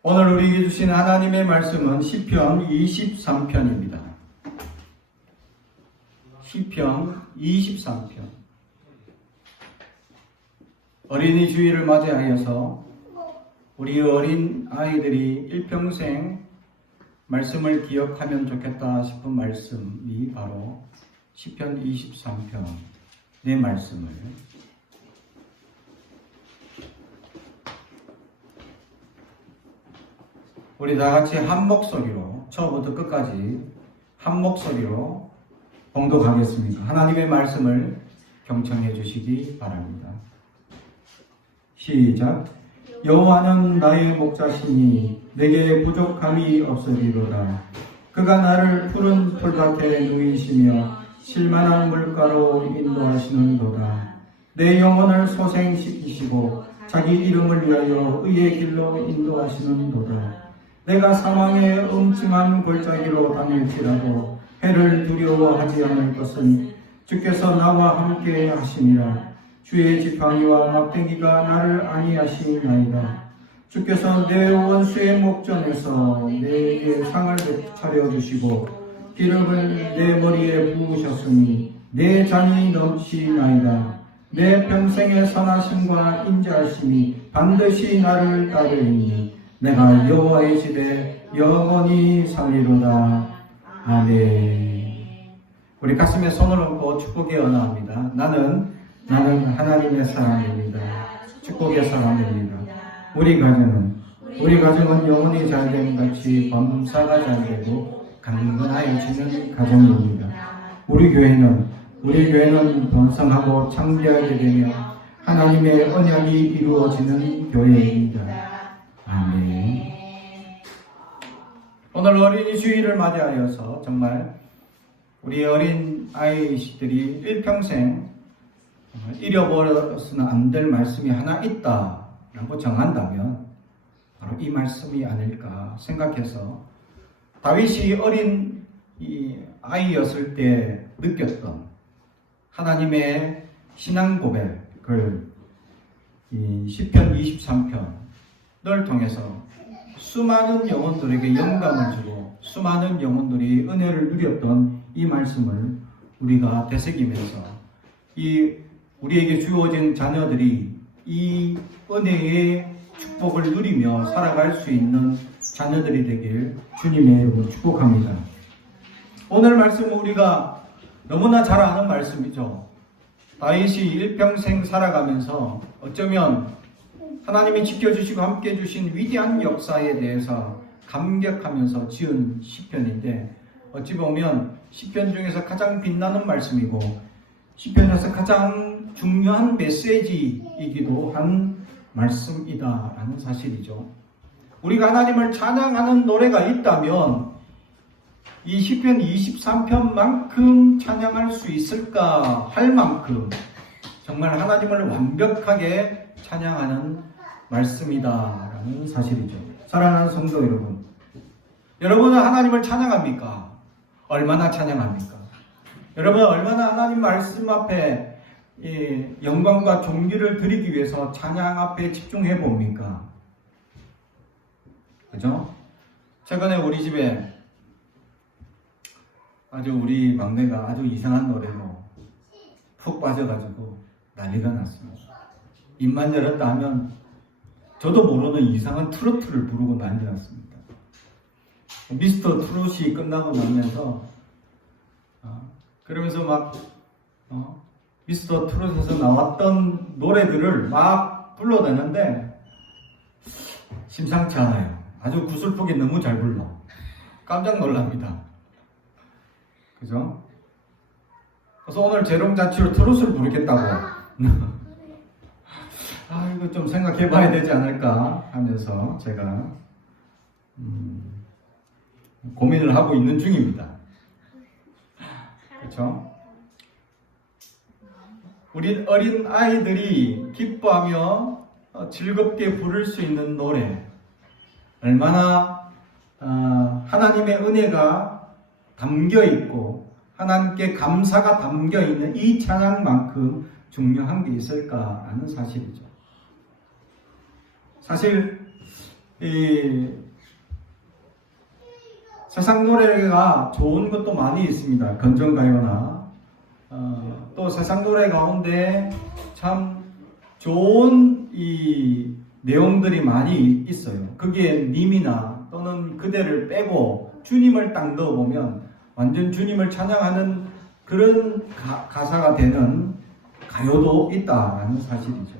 오늘 우리에게 주신 하나님의 말씀은 시편 23편입니다. 시편 23편. 어린이 주일을 맞이하여서 우리 어린 아이들이 일평생 말씀을 기억하면 좋겠다 싶은 말씀이 바로 시편 23편 내 말씀을 우리 다 같이 한 목소리로 처음부터 끝까지 한 목소리로 봉독하겠습니다. 하나님의 말씀을 경청해 주시기 바랍니다. 시작. 여호와는 나의 목자시니 내게 부족함이 없으리로다. 그가 나를 푸른 풀밭에 누이시며 실만한 물가로 인도하시는도다. 내 영혼을 소생시키시고 자기 이름을 위하여 의의 길로 인도하시는도다. 내가 사망의 음침한 골짜기로 다닐지라도 해를 두려워하지 않을 것은 주께서 나와 함께 하심이라. 주의 지팡이와 막대기가 나를 안위하시나이다. 주께서 내 원수의 목전에서 내게 상을 차려주시고 기름을 내 머리에 부으셨으니 내 잔이 넘치나이다. 내 평생의 선하심과 인자하심이 반드시 나를 따르리니 내가 여호와의 집에 영원히 살리로다. 아멘. 우리 가슴에 손을 얹고 축복의 언어합니다. 나는 하나님의 사람입니다. 축복의 사람입니다. 우리 가정은 영혼이 잘됨 같이 범사가 잘되고 강건하여지는 가정입니다. 우리 교회는 번성하고 창대하게 되며 하나님의 언약이 이루어지는 교회입니다. 아멘. 오늘 어린이 주일을 맞이하여서 정말 우리 어린 아이들이 일평생 잃어버려서는 안 될 말씀이 하나 있다라고 정한다면 바로 이 말씀이 아닐까 생각해서 다윗이 어린 아이였을 때 느꼈던 하나님의 신앙 고백을 시편 23편을 통해서 수많은 영혼들에게 영감을 주고 수많은 영혼들이 은혜를 누렸던 이 말씀을 우리가 되새기면서 우리에게 주어진 자녀들이 이 은혜의 축복을 누리며 살아갈 수 있는 자녀들이 되길 주님의 이름으로 축복합니다. 오늘 말씀은 우리가 너무나 잘 아는 말씀이죠. 다윗이 일평생 살아가면서 어쩌면 하나님이 지켜주시고 함께 해주신 위대한 역사에 대해서 감격하면서 지은 시편인데 어찌 보면 시편 중에서 가장 빛나는 말씀이고 시편에서 가장 중요한 메시지이기도 한 말씀이다라는 사실이죠. 우리가 하나님을 찬양하는 노래가 있다면 이 시편 23편만큼 찬양할 수 있을까 할 만큼 정말 하나님을 완벽하게 찬양하는 말씀이다라는 사실이죠. 사랑하는 성도 여러분, 여러분은 하나님을 찬양합니까? 얼마나 찬양합니까? 여러분은 얼마나 하나님 말씀 앞에 영광과 존귀를 드리기 위해서 찬양 앞에 집중해 봅니까? 그죠? 최근에 우리 집에 우리 막내가 아주 이상한 노래로 푹 빠져가지고 난리가 났습니다. 입만 열었다 하면 저도 모르는 이상한 트로트를 부르고 난리 났습니다. 미스터 트롯이 끝나고 나면서 그러면서 막 미스터 트롯에서 나왔던 노래들을 막 불러대는데 심상치 않아요. 아주 구슬프게 너무 잘 불러. 깜짝 놀랍니다. 그죠? 그래서 오늘 재롱잔치로 트롯을 부르겠다고 이거 좀 생각해 봐야 되지 않을까 하면서 제가 고민을 하고 있는 중입니다. 그렇죠? 우리 어린 아이들이 기뻐하며 즐겁게 부를 수 있는 노래, 얼마나 하나님의 은혜가 담겨 있고 하나님께 감사가 담겨 있는 이 찬양만큼 중요한 게 있을까라는 사실이죠. 사실 이 세상 노래가 좋은 것도 많이 있습니다. 건전가요나 또 세상 노래 가운데 참 좋은 이 내용들이 많이 있어요. 거기에 님이나 또는 그대를 빼고 주님을 딱 넣어보면 완전 주님을 찬양하는 그런 가사가 되는 가요도 있다라는 사실이죠.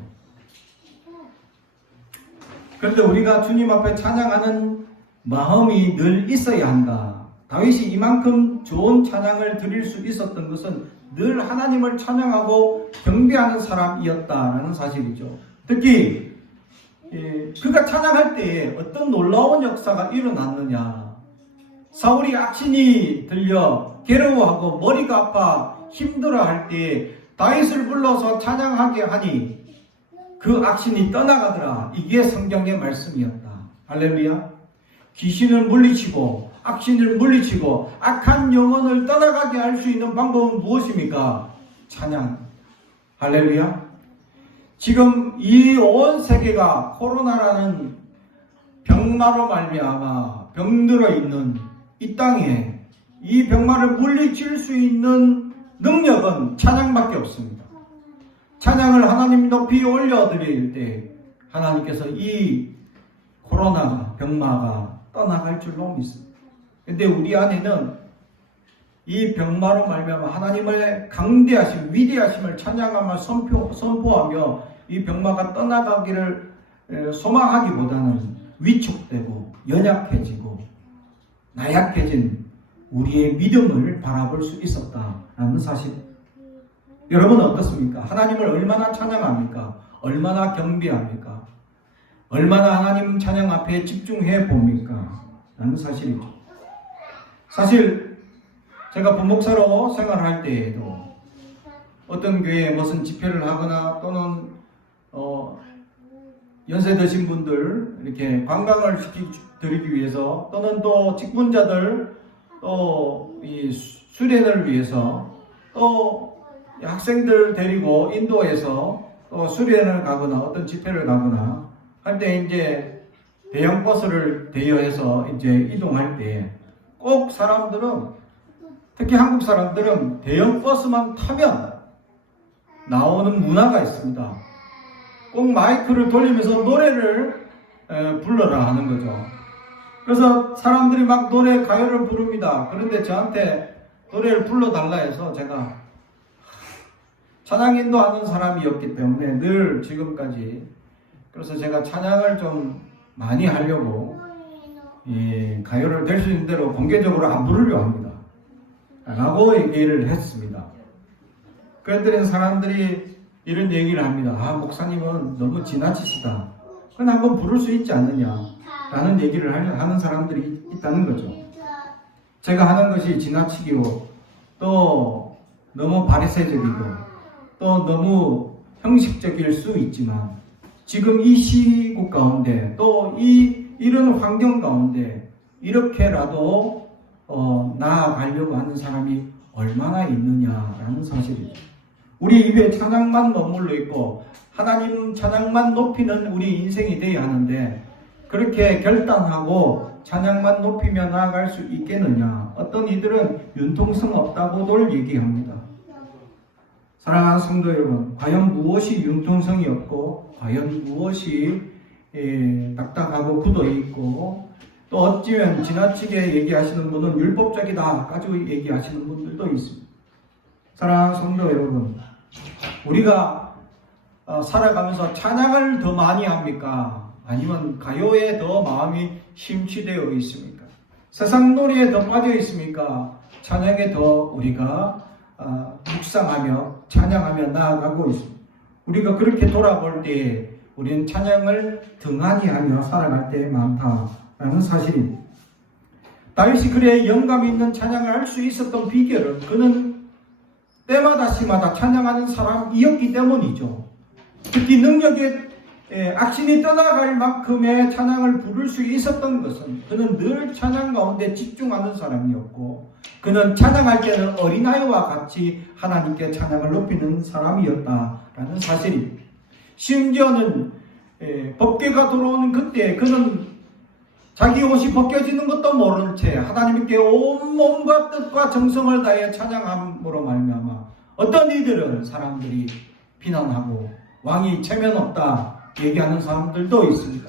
그런데 우리가 주님 앞에 찬양하는 마음이 늘 있어야 한다. 다윗이 이만큼 좋은 찬양을 드릴 수 있었던 것은 늘 하나님을 찬양하고 경배하는 사람이었다라는 사실이죠. 특히 그가 찬양할 때에 어떤 놀라운 역사가 일어났느냐. 사울이 악신이 들려 괴로워하고 머리가 아파 힘들어할 때에 다윗을 불러서 찬양하게 하니 그 악신이 떠나가더라. 이게 성경의 말씀이었다. 할렐루야. 귀신을 물리치고 악신을 물리치고 악한 영혼을 떠나가게 할 수 있는 방법은 무엇입니까? 찬양. 할렐루야. 지금 이 온 세계가 코로나라는 병마로 말미암아 병들어 있는 이 땅에 이 병마를 물리칠 수 있는 능력은 찬양밖에 없습니다. 찬양을 하나님 높이 올려드릴 때 하나님께서 이 코로나 병마가 떠나갈 줄로 믿습니다. 근데 우리 안에는 이 병마로 말미암아 하나님의 강대하심, 위대하심을 찬양하며 선포하며 이 병마가 떠나가기를 소망하기보다는 위축되고 연약해지고 나약해진 우리의 믿음을 바라볼 수 있었다라는 사실. 여러분은 어떻습니까? 하나님을 얼마나 찬양합니까? 얼마나 경배합니까? 얼마나 하나님 찬양 앞에 집중해 봅니까? 라는 사실이죠. 사실 제가 부목사로 생활할 때에도 어떤 교회에 무슨 집회를 하거나 또는 연세 드신 분들 이렇게 관광을 시켜드리기 위해서 또는 또 직분자들 또 이 수련을 위해서 또 학생들 데리고 인도해서 또 수련을 가거나 어떤 집회를 가거나 할 때 이제 대형 버스를 대여해서 이제 이동할 때 꼭 사람들은 특히 한국 사람들은 대형 버스만 타면 나오는 문화가 있습니다. 꼭 마이크를 돌리면서 노래를 불러라 하는 거죠. 그래서 사람들이 막 노래 가요를 부릅니다. 그런데 저한테 노래를 불러달라 해서 제가 찬양 인도하는 사람이었기 때문에 늘 지금까지 그래서 제가 찬양을 좀 많이 하려고 가요를 될 수 있는 대로 공개적으로 안 부르려 합니다. 라고 얘기를 했습니다. 그랬더니 사람들이 이런 얘기를 합니다. 아, 목사님은 너무 지나치시다. 그건 한번 부를 수 있지 않느냐 라는 얘기를 하는 사람들이 있다는 거죠. 제가 하는 것이 지나치기고 또 너무 바리새적이고 또 너무 형식적일 수 있지만 지금 이 시국 가운데 또 이런 환경 가운데 이렇게라도 나아가려고 하는 사람이 얼마나 있느냐라는 사실이죠. 우리 입에 찬양만 머물러 있고 하나님 찬양만 높이는 우리 인생이 되어야 하는데 그렇게 결단하고 찬양만 높이며 나아갈 수 있겠느냐. 어떤 이들은 융통성 없다고들 얘기합니다. 사랑하는 성도 여러분, 과연 무엇이 융통성이 없고 과연 무엇이 딱딱하고 굳어있고 또 어찌면 지나치게 얘기하시는 분은 율법적이다 가지고 얘기하시는 분들도 있습니다. 사랑하는 성도 여러분, 우리가 살아가면서 찬양을 더 많이 합니까? 아니면 가요에 더 마음이 심취되어 있습니까? 세상 노래에 더 빠져 있습니까? 찬양에 더 우리가 묵상하며 찬양하며 나아가고 있습니다. 우리가 그렇게 돌아볼 때 우리는 찬양을 등한히 하며 살아갈 때 많다라는 사실입니다. 다윗이 그래 영감 있는 찬양을 할 수 있었던 비결은 그는 때마다 시마다 찬양하는 사람이었기 때문이죠. 특히 능력의 악신이 떠나갈 만큼의 찬양을 부를 수 있었던 것은 그는 늘 찬양 가운데 집중하는 사람이었고 그는 찬양할 때는 어린아이와 같이 하나님께 찬양을 높이는 사람이었다라는 사실입니다. 심지어는 법궤가 들어오는 그때 그는 자기 옷이 벗겨지는 것도 모르는 채 하나님께 온 몸과 뜻과 정성을 다해 찬양함으로 말미암아 어떤 이들은 사람들이 비난하고 왕이 체면 없다 얘기하는 사람들도 있습니다.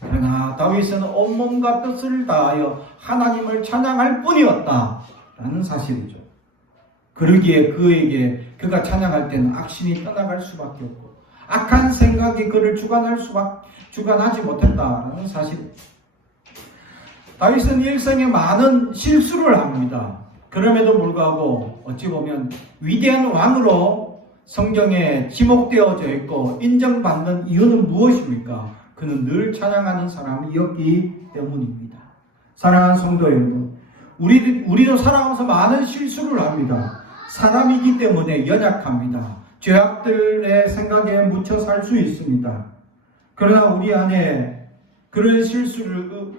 그러나 다윗은 온몸과 뜻을 다하여 하나님을 찬양할 뿐이었다 라는 사실이죠. 그러기에 그가 찬양할 때는 악신이 떠나갈 수밖에 없고 악한 생각이 그를 주관하지 못했다라는 사실. 다윗은 일생에 많은 실수를 합니다. 그럼에도 불구하고 어찌 보면 위대한 왕으로 성경에 지목되어져 있고 인정받는 이유는 무엇입니까? 그는 늘 찬양하는 사람이었기 때문입니다. 사랑하는 성도 여러분, 우리도 살아가면서 많은 실수를 합니다. 사람이기 때문에 연약합니다. 죄악들의 생각에 묻혀 살 수 있습니다. 그러나 우리 안에 그런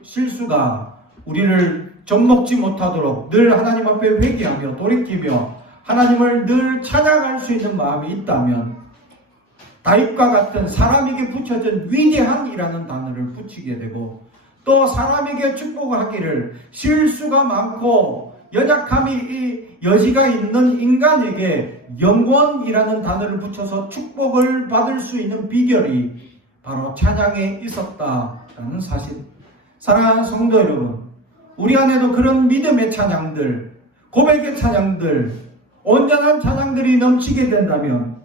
실수가 우리를 좀먹지 못하도록 늘 하나님 앞에 회개하며 돌이키며 하나님을 늘 찬양할 수 있는 마음이 있다면 다윗과 같은 사람에게 붙여진 위대한이라는 단어를 붙이게 되고 또 사람에게 축복을 하기를 실수가 많고 연약함이 여지가 있는 인간에게 영원이라는 단어를 붙여서 축복을 받을 수 있는 비결이 바로 찬양에 있었다라는 사실. 사랑하는 성도 여러분, 우리 안에도 그런 믿음의 찬양들, 고백의 찬양들, 온전한 찬양들이 넘치게 된다면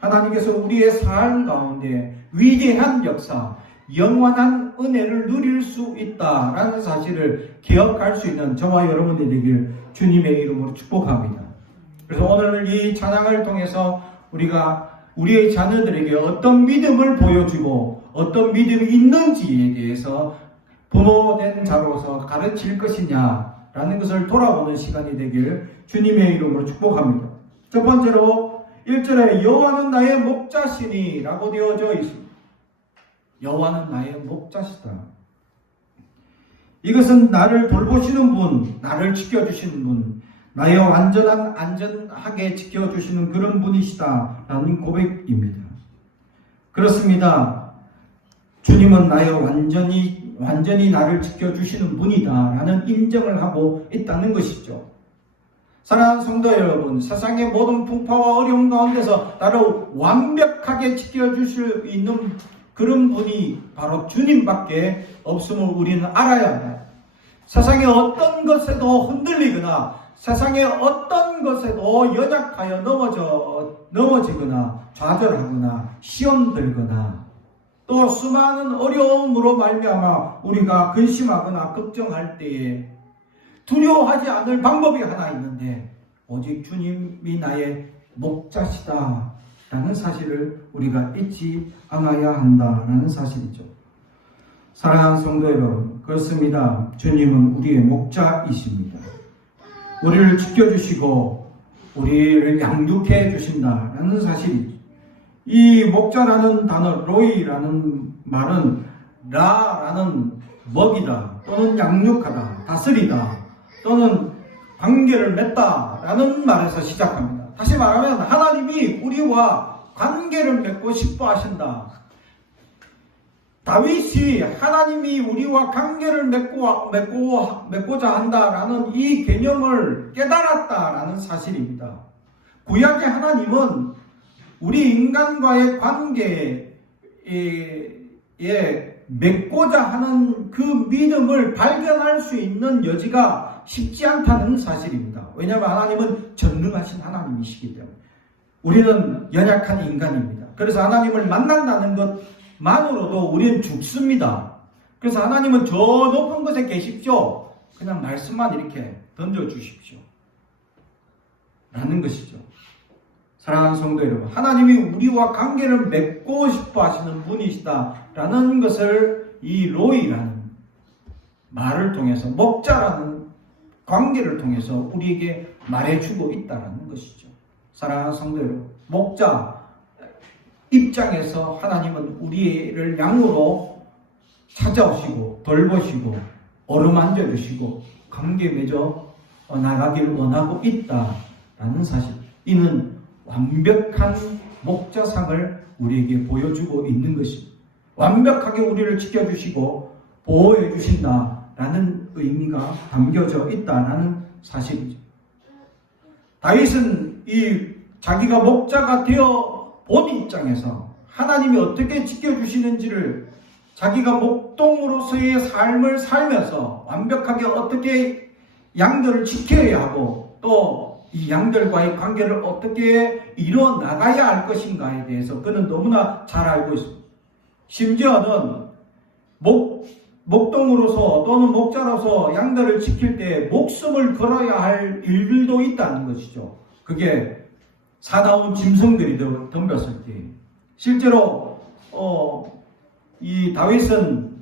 하나님께서 우리의 삶 가운데 위대한 역사, 영원한 은혜를 누릴 수 있다라는 사실을 기억할 수 있는 저와 여러분이 되길 주님의 이름으로 축복합니다. 그래서 오늘 이 찬양을 통해서 우리가 우리의 자녀들에게 어떤 믿음을 보여주고 어떤 믿음이 있는지에 대해서 부모된 자로서 가르칠 것이냐라는 것을 돌아보는 시간이 되길 주님의 이름으로 축복합니다. 첫 번째로 1절에 여호와는 나의 목자시니 라고 되어져 있습니다. 여호와는 나의 목자시다. 이것은 나를 돌보시는 분, 나를 지켜주시는 분, 나의 안전하게 지켜주시는 그런 분이시다 라는 고백입니다. 그렇습니다. 주님은 나의 완전히 나를 지켜주시는 분이다 라는 인정을 하고 있다는 것이죠. 사랑하는 성도 여러분, 세상의 모든 풍파와 어려움 가운데서 나를 완벽하게 지켜주실 수 있는 그런 분이 바로 주님밖에 없음을 우리는 알아야 합니다. 세상의 어떤 것에도 흔들리거나 세상의 어떤 것에도 연약하여 넘어지거나 좌절하거나 시험 들거나 또 수많은 어려움으로 말미암아 우리가 근심하거나 걱정할 때에 두려워하지 않을 방법이 하나 있는데 오직 주님이 나의 목자시다 라는 사실을 우리가 잊지 않아야 한다라는 사실이죠. 사랑하는 성도 여러분, 그렇습니다. 주님은 우리의 목자이십니다. 우리를 지켜주시고 우리를 양육해 주신다라는 사실이죠. 이 목자라는 단어, 로이라는 말은 라라는 먹이다 또는 양육하다, 다스리다 또는 관계를 맺다라는 말에서 시작합니다. 다시 말하면 하나님이 우리와 관계를 맺고 싶어 하신다. 다윗이 하나님이 우리와 관계를 맺고자 한다라는 이 개념을 깨달았다라는 사실입니다. 구약의 하나님은 우리 인간과의 관계에 맺고자 하는 그 믿음을 발견할 수 있는 여지가 쉽지 않다는 사실입니다. 왜냐하면 하나님은 전능하신 하나님이시기 때문에 우리는 연약한 인간입니다. 그래서 하나님을 만난다는 것만으로도 우리는 죽습니다. 그래서 하나님은 저 높은 곳에 계십시오. 그냥 말씀만 이렇게 던져주십시오 라는 것이죠. 사랑하는 성도 여러분, 하나님이 우리와 관계를 맺고 싶어 하시는 분이시다라는 것을 이 로이라는 말을 통해서, 목자라는 관계를 통해서 우리에게 말해주고 있다는 것이죠. 사랑하는 성도 여러분, 목자 입장에서 하나님은 우리를 양으로 찾아오시고 돌보시고 어루만져 주시고 관계 맺어 나가기를 원하고 있다라는 사실. 이는 완벽한 목자상을 우리에게 보여주고 있는 것입니다. 완벽하게 우리를 지켜주시고 보호해 주신다라는 의미가 담겨져 있다라는 사실이죠. 다윗은 이 자기가 목자가 되어 본 입장에서 하나님이 어떻게 지켜주시는지를 자기가 목동으로서의 삶을 살면서 완벽하게 어떻게 양들을 지켜야 하고 또 이 양들과의 관계를 어떻게 이루어 나가야 할 것인가에 대해서 그는 너무나 잘 알고 있습니다. 심지어는 목동으로서 또는 목자로서 양들을 지킬 때 목숨을 걸어야 할 일들도 있다는 것이죠. 그게 사나운 짐승들이 덤볐을 때 실제로 이 다윗은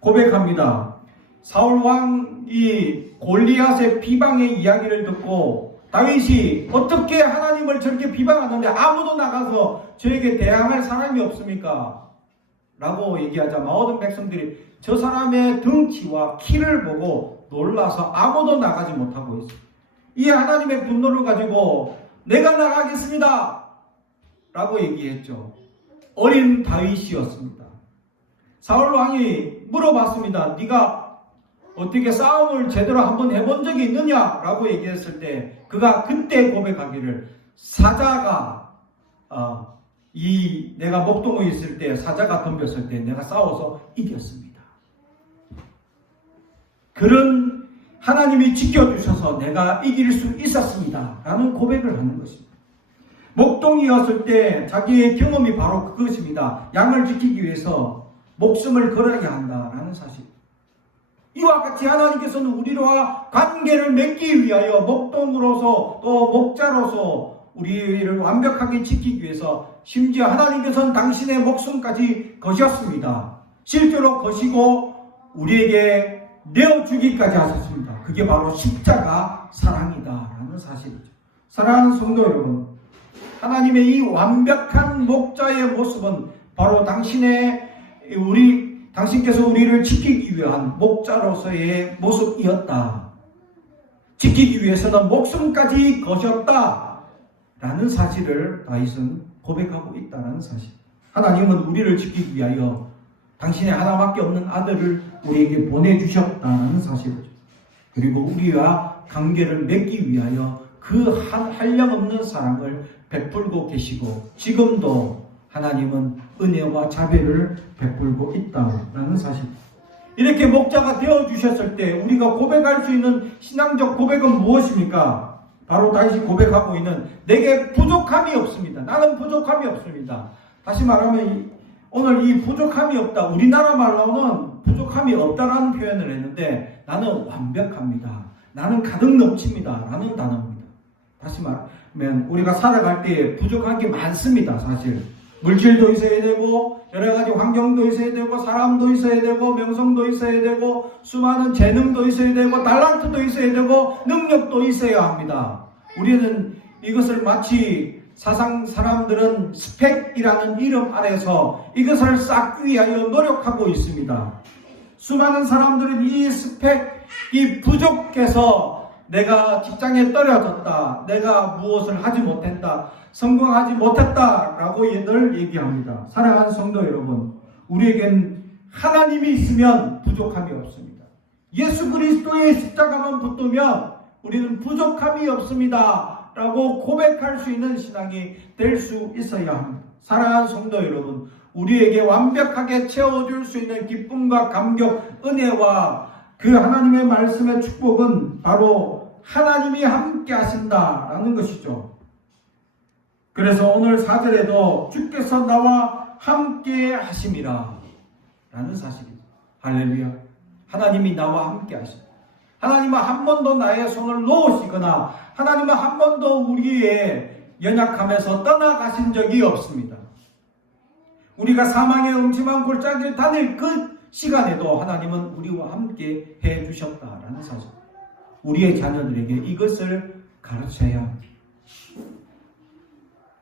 고백합니다. 사울 왕이 골리앗의 비방의 이야기를 듣고 다윗이 어떻게 하나님을 저렇게 비방하는데 아무도 나가서 저에게 대항할 사람이 없습니까? 라고 얘기하자 모든 백성들이 저 사람의 덩치와 키를 보고 놀라서 아무도 나가지 못하고 있습니다. 이 하나님의 분노를 가지고 내가 나가겠습니다 라고 얘기했죠. 어린 다윗이었습니다. 사울 왕이 물어봤습니다. 네가 어떻게 싸움을 제대로 한번 해본 적이 있느냐 라고 얘기했을 때 그가 그때 고백하기를 사자가 내가 목동에 있을 때 사자가 덤볐을 때 내가 싸워서 이겼습니다. 그런 하나님이 지켜주셔서 내가 이길 수 있었습니다 라는 고백을 하는 것입니다. 목동이었을 때 자기의 경험이 바로 그것입니다. 양을 지키기 위해서 목숨을 걸어야 한다라는 사실. 이와 같이 하나님께서는 우리와 관계를 맺기 위하여 목동으로서 또 목자로서 우리를 완벽하게 지키기 위해서 심지어 하나님께서는 당신의 목숨까지 거셨습니다. 실제로 거시고 우리에게 내어주기까지 하셨습니다. 그게 바로 십자가 사랑이다라는 사실이죠. 사랑하는 성도 여러분, 하나님의 이 완벽한 목자의 모습은 바로 당신께서 우리를 지키기 위한 목자로서의 모습이었다. 지키기 위해서는 목숨까지 거셨다. 라는 사실을 다윗은 고백하고 있다는 사실. 하나님은 우리를 지키기 위하여 당신의 하나밖에 없는 아들을 우리에게 보내주셨다는 사실이죠. 그리고 우리와 관계를 맺기 위하여 그 한량없는 사랑을 베풀고 계시고 지금도 하나님은 은혜와 자비를 베풀고 있다는 사실. 이렇게 목자가 되어주셨을 때 우리가 고백할 수 있는 신앙적 고백은 무엇입니까? 바로 다시 고백하고 있는 내게 부족함이 없습니다. 나는 부족함이 없습니다. 다시 말하면 오늘 이 부족함이 없다. 우리나라 말로는 부족함이 없다라는 표현을 했는데 나는 완벽합니다. 나는 가득 넘칩니다. 라는 단어입니다. 다시 말하면 우리가 살아갈 때 부족한 게 많습니다. 사실. 물질도 있어야 되고 여러 가지 환경도 있어야 되고 사람도 있어야 되고 명성도 있어야 되고 수많은 재능도 있어야 되고 달란트도 있어야 되고 능력도 있어야 합니다. 우리는 이것을 마치 사람들은 스펙이라는 이름 아래서 이것을 쌓기 위하여 노력하고 있습니다. 수많은 사람들은 이 스펙이 부족해서 내가 직장에 떨어졌다, 내가 무엇을 하지 못했다, 성공하지 못했다라고 늘 얘기합니다. 사랑하는 성도 여러분, 우리에겐 하나님이 있으면 부족함이 없습니다. 예수 그리스도의 십자가만 붙들면 우리는 부족함이 없습니다 라고 고백할 수 있는 신앙이 될 수 있어야 합니다. 사랑하는 성도 여러분, 우리에게 완벽하게 채워줄 수 있는 기쁨과 감격, 은혜와 그 하나님의 말씀의 축복은 바로 하나님이 함께 하신다라는 것이죠. 그래서 오늘 4절에도 주께서 나와 함께 하심이라 라는 사실입니다. 할렐루야. 하나님이 나와 함께 하십니다. 하나님은 한 번도 나의 손을 놓으시거나 하나님은 한 번도 우리의 연약함에서 떠나가신 적이 없습니다. 우리가 사망의 음침한 골짜기를 다닐 그 시간에도 하나님은 우리와 함께 해주셨다라는 사실. 우리의 자녀들에게 이것을 가르쳐야 합니다.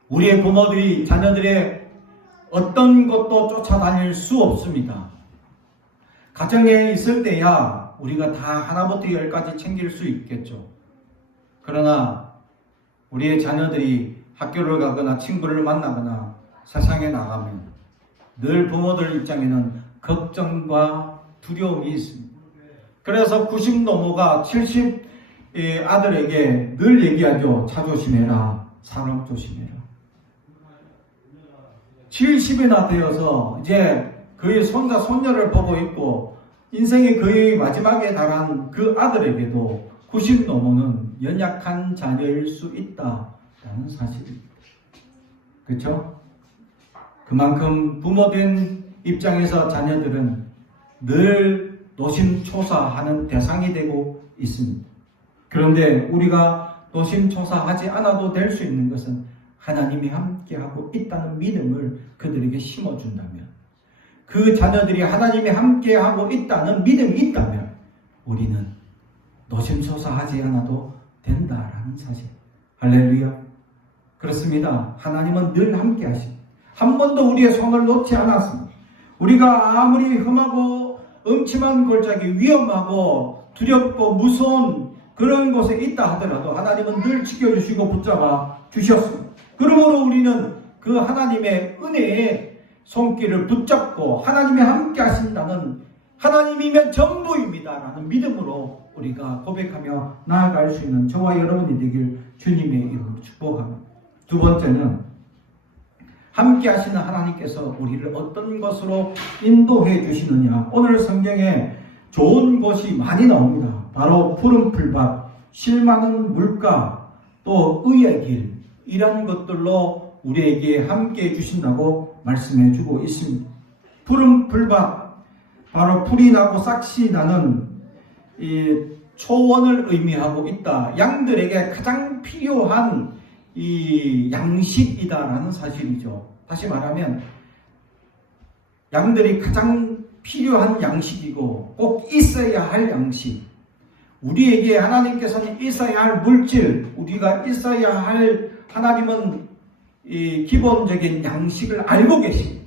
우리의 부모들이 자녀들의 어떤 것도 쫓아다닐 수 없습니다. 가정에 있을 때야 우리가 다 하나부터 열까지 챙길 수 있겠죠. 그러나 우리의 자녀들이 학교를 가거나 친구를 만나거나 세상에 나가면 늘 부모들 입장에는 걱정과 두려움이 있습니다. 그래서 90 노모가 70 아들에게 늘 얘기하죠. 차 조심해라. 사람 조심해라. 70이나 되어서 이제 그의 손자 손녀를 보고 있고 인생의 거의 마지막에 달한 그 아들에게도 90 노모는 연약한 자녀일 수 있다라는 사실입니다. 그렇죠? 그만큼 부모된 입장에서 자녀들은 늘 노심초사하는 대상이 되고 있습니다. 그런데 우리가 노심초사하지 않아도 될 수 있는 것은 하나님이 함께하고 있다는 믿음을 그들에게 심어준다면, 그 자녀들이 하나님이 함께하고 있다는 믿음이 있다면 우리는 노심초사하지 않아도 된다라는 사실. 할렐루야. 그렇습니다. 하나님은 늘 함께하십니다. 한 번도 우리의 손을 놓지 않았습니다. 우리가 아무리 험하고 음침한 골짜기, 위험하고 두렵고 무서운 그런 곳에 있다 하더라도 하나님은 늘 지켜주시고 붙잡아 주셨습니다. 그러므로 우리는 그 하나님의 은혜의 손길을 붙잡고 하나님이 함께 하신다는, 하나님이면 전부입니다 라는 믿음으로 우리가 고백하며 나아갈 수 있는 저와 여러분이 되길 주님의 이름으로 축복합니다. 두 번째는 함께 하시는 하나님께서 우리를 어떤 것으로 인도해 주시느냐. 오늘 성경에 좋은 곳이 많이 나옵니다. 바로 푸른 풀밭, 쉴 많은 물가, 또 의의 길, 이런 것들로 우리에게 함께 해 주신다고 말씀해 주고 있습니다. 푸른 풀밭, 바로 풀이 나고 싹이 나는 이 초원을 의미하고 있다. 양들에게 가장 필요한 이 양식이다라는 사실이죠. 다시 말하면 양들이 가장 필요한 양식이고 꼭 있어야 할 양식, 우리에게 하나님께서는 있어야 할 물질, 우리가 있어야 할, 하나님은 이 기본적인 양식을 알고 계십니다.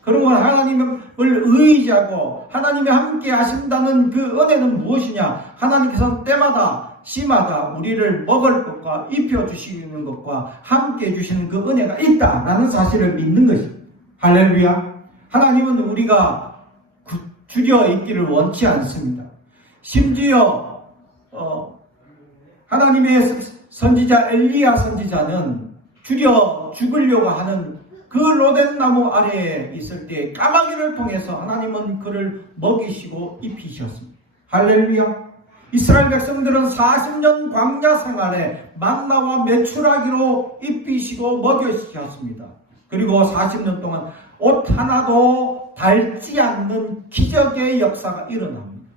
그러면 하나님을 의지하고 하나님이 함께 하신다는 그 은혜는 무엇이냐? 하나님께서는 때마다 시마다 우리를 먹을 것과 입혀주시는 것과 함께 해주시는 그 은혜가 있다라는 사실을 믿는 것입니다. 할렐루야. 하나님은 우리가 줄여 있기를 원치 않습니다. 심지어 하나님의 선지자 엘리야 선지자는 줄여 죽으려고 하는 그 로덴나무 아래에 있을 때 까마귀를 통해서 하나님은 그를 먹이시고 입히셨습니다. 할렐루야. 이스라엘 백성들은 40년 광야 생활에 만나와 메추라기로 입히시고 먹이셨습니다. 그리고 40년 동안 옷 하나도 닳지 않는 기적의 역사가 일어납니다.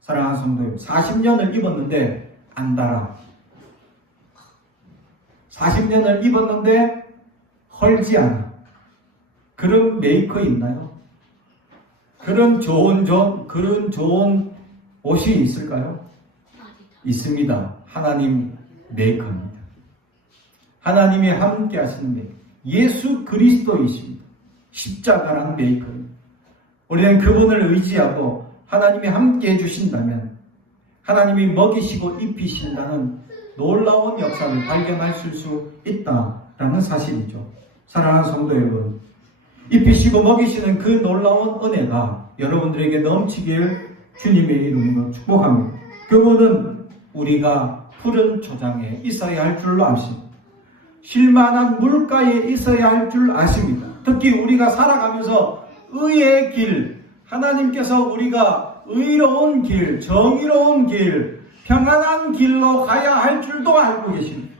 사랑하는 성도 여러분, 40년을 입었는데 안 달아. 40년을 입었는데 헐지 않아. 그런 메이커 있나요? 그런 좋은 옷이 있을까요? 있습니다. 하나님 메이커입니다. 하나님이 함께 하시는 메이커. 예수 그리스도이십니다. 십자가라는 메이커입니다. 우리는 그분을 의지하고 하나님이 함께 해주신다면, 하나님이 먹이시고 입히신다는 놀라운 역사를 발견할 수 있다라는 사실이죠. 사랑하는 성도 여러분, 입히시고 먹이시는 그 놀라운 은혜가 여러분들에게 넘치길 주님의 이름으로 축복합니다. 그분은 우리가 푸른 초장에 있어야 할 줄로 아십니다. 쉴만한 물가에 있어야 할 줄 아십니다. 특히 우리가 살아가면서 의의 길, 하나님께서 우리가 의로운 길, 정의로운 길, 평안한 길로 가야 할 줄도 알고 계십니다.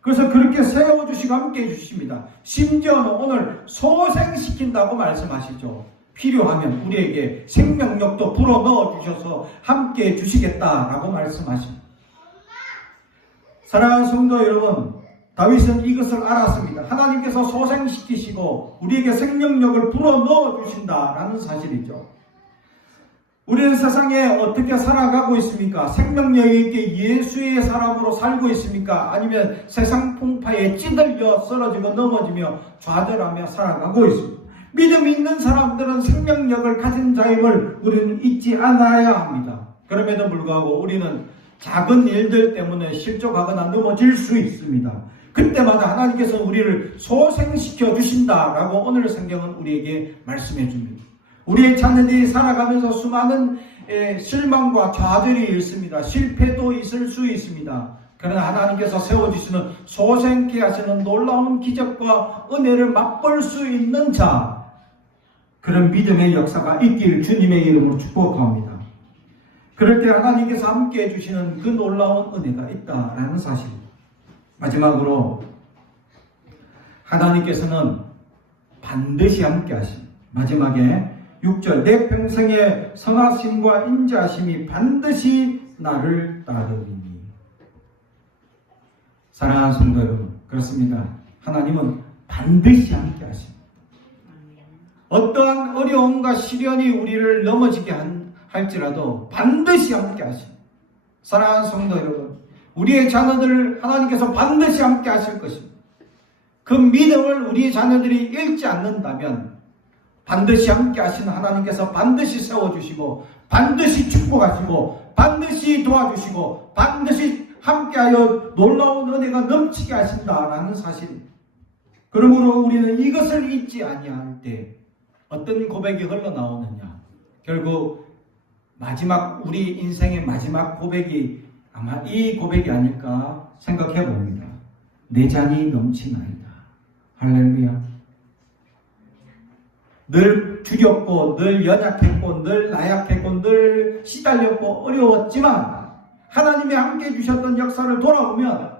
그래서 그렇게 세워주시고 함께 해주십니다. 심지어는 오늘 소생시킨다고 말씀하시죠. 필요하면 우리에게 생명력도 불어 넣어주셔서 함께 해주시겠다라고 말씀하십니다. 사랑하는 성도 여러분, 다윗은 이것을 알았습니다. 하나님께서 소생시키시고 우리에게 생명력을 불어 넣어주신다라는 사실이죠. 우리는 세상에 어떻게 살아가고 있습니까? 생명력 있게 예수의 사람으로 살고 있습니까? 아니면 세상 풍파에 찌들려 쓰러지고 넘어지며 좌절하며 살아가고 있습니다. 믿음 있는 사람들은 생명력을 가진 자임을 우리는 잊지 않아야 합니다. 그럼에도 불구하고 우리는 작은 일들 때문에 실족하거나 넘어질 수 있습니다. 그때마다 하나님께서 우리를 소생시켜 주신다라고 오늘 성경은 우리에게 말씀해 줍니다. 우리의 자녀들이 살아가면서 수많은 실망과 좌절이 있습니다. 실패도 있을 수 있습니다. 그러나 하나님께서 세워주시는 소생케 하시는 놀라운 기적과 은혜를 맛볼 수 있는 자, 그런 믿음의 역사가 있길 주님의 이름으로 축복합니다. 그럴 때 하나님께서 함께 해주시는 그 놀라운 은혜가 있다라는 사실. 마지막으로 하나님께서는 반드시 함께 하심. 마지막에 6절 내 평생의 선하심과 인자하심이 반드시 나를 따르리니. 사랑하는 성도 여러분, 그렇습니다. 하나님은 반드시 함께 하십니다. 어떠한 어려움과 시련이 우리를 넘어지게 할지라도 반드시 함께 하십니다. 사랑하는 성도 여러분, 우리의 자녀들을 하나님께서 반드시 함께 하실 것입니다. 그 믿음을 우리 자녀들이 잃지 않는다면 반드시 함께 하시는 하나님께서 반드시 세워주시고 반드시 축복하시고 반드시 도와주시고 반드시 함께하여 놀라운 은혜가 넘치게 하신다라는 사실입니다. 그러므로 우리는 이것을 잊지 아니할 때 어떤 고백이 흘러나오느냐, 결국 마지막 우리 인생의 마지막 고백이 아마 이 고백이 아닐까 생각해 봅니다. 내 잔이 넘치나이다. 할렐루야. 늘 두렵고 늘 연약했고 늘 나약했고 늘 시달렸고 어려웠지만 하나님이 함께 해주셨던 역사를 돌아보면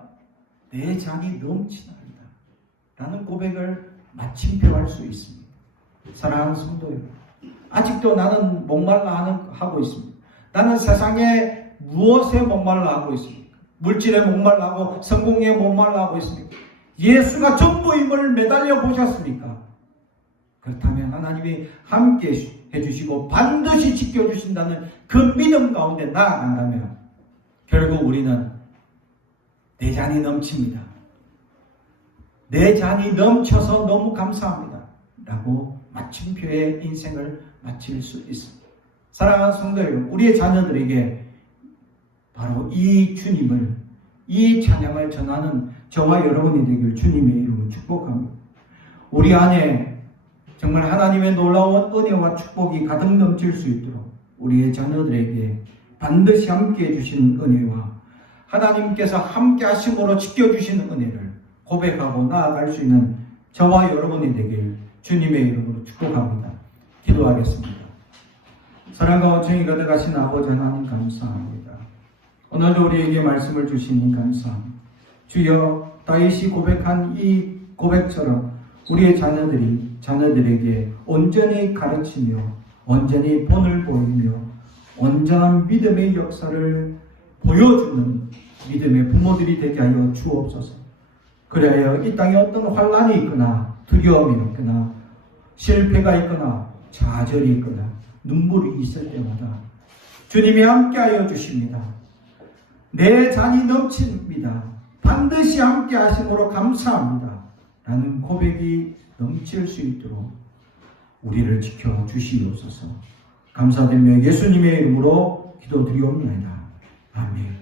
내 잔이 넘치나이다 라는 고백을 마침표할 수 있습니다. 사랑하는 성도 여러분, 아직도 나는 목말라 하고 있습니다. 나는 세상에 무엇에 목말라 하고 있습니까? 물질에 목말라 하고 성공에 목말라 하고 있습니까? 예수가 전부임을 매달려 보셨습니까? 그렇다면 하나님이 함께 해주시고 반드시 지켜주신다는 그 믿음 가운데 나아간다면 결국 우리는 내 잔이 넘칩니다. 내 잔이 넘쳐서 너무 감사합니다 라고 마침표의 인생을 마칠 수 있습니다. 사랑하는 성도 여러분, 우리의 자녀들에게 바로 이 주님을, 이 찬양을 전하는 저와 여러분이 되길 주님의 이름으로 축복합니다. 우리 안에 정말 하나님의 놀라운 은혜와 축복이 가득 넘칠 수 있도록 우리의 자녀들에게 반드시 함께 해주시는 은혜와 하나님께서 함께 하심으로 지켜주시는 은혜를 고백하고 나아갈 수 있는 저와 여러분이 되길 주님의 이름으로 축복합니다. 기도하겠습니다. 사랑과 정이 가득하신 아버지 하나님 감사합니다. 오늘도 우리에게 말씀을 주시니 감사합니다. 주여, 다윗이 고백한 이 고백처럼 우리의 자녀들에게 온전히 가르치며 온전히 본을 보이며 온전한 믿음의 역사를 보여주는 믿음의 부모들이 되게 하여 주옵소서. 그래야 이 땅에 어떤 환난이 있거나 두려움이 있거나 실패가 있거나 좌절이 있거나 눈물이 있을 때마다 주님이 함께하여 주십니다. 내 잔이 넘칩니다. 반드시 함께 하심으로 감사합니다 라는 고백이 넘칠 수 있도록 우리를 지켜주시옵소서. 감사드리며 예수님의 이름으로 기도드리옵나이다. 아멘.